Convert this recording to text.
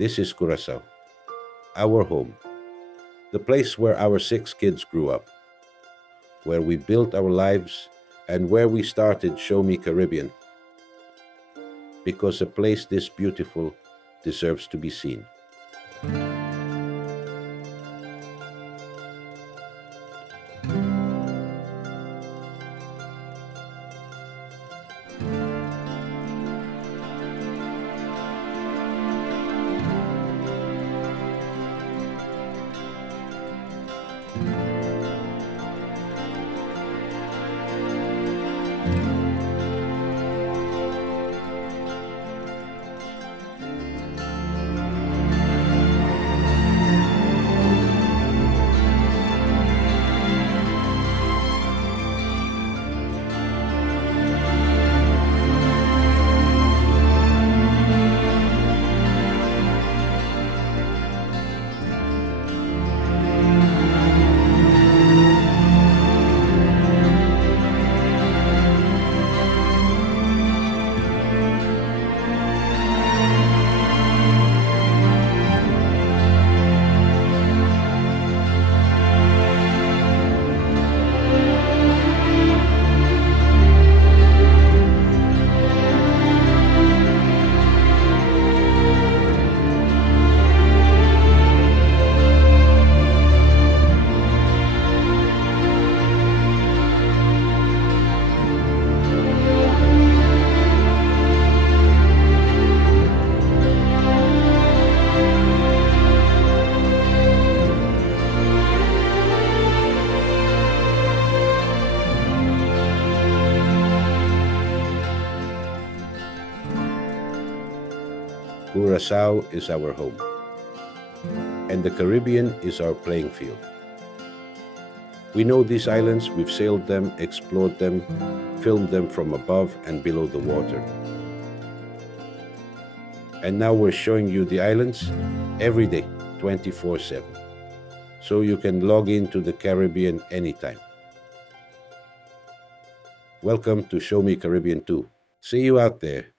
This is Curaçao, our home, the place where our 6 kids grew up, where we built our lives, and where we started SHOWME Caribbean, because a place this beautiful deserves to be seen. Curaçao is our home, and the Caribbean is our playing field. We know these islands, we've sailed them, explored them, filmed them from above and below the water. And now we're showing you the islands every day, 24/7, so you can log into the Caribbean anytime. Welcome to SHOWME Caribbean 2. See you out there.